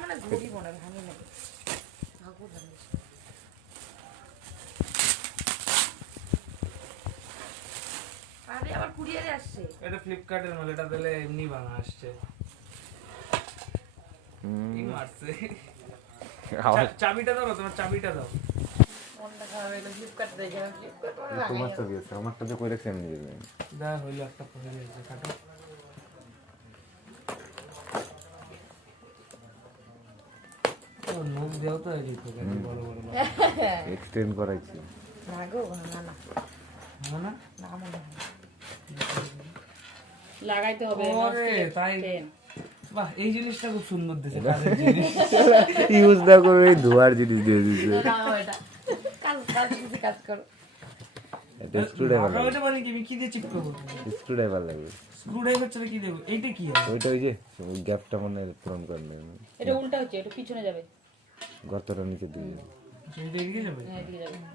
মানে ঘড়ি মনে ভাঙি না আরে আবার কুরিয়ারে আসছে এটা ফ্লিপকার্টের মাল এটা দিলে এমনি ভাঙা আসছে কি মারছে চাবিটা দাও না তোমার চাবিটা দাও মনটা খারাপ হলো ফ্লিপকার্ট দেখে ফ্লিপকার্ট তোমার চাবি আছে আমারটা যে কই রাখছি আমি নিয়ে যাই দা হইলো একটা পড়ে গেছে কাটো ও নোক দেও তো এই দিকে বড় বড় এক্সটেন্ড করাইছি না গো ভাঙা না না না মনে হয় লাগাইতে হবে ওরে তাই বাহ এই জিনিসটা খুব সুন্দর দিছে কাজের জিনিস ইউজ না করে এই ধোয়ার জিনিস দিয়ে দিছে না এটা কাজ করো এটা স্ক্রুড্রাইভার আর ওটা মানে কি আমি কি দিয়ে চিপ করব স্ক্রুড্রাইভার লাগবে স্ক্রুড্রাইভার চলে কি দেব এইটা কি হবে ওইটা ওই যে ওই গ্যাপটা মনে পূরণ করে নেন এটা উল্টা হচ্ছে এটা পিছনে যাবে গর্তটা নিচে দিয়ে সেইটা এদিকে যাবে হ্যাঁ এদিকে যাবে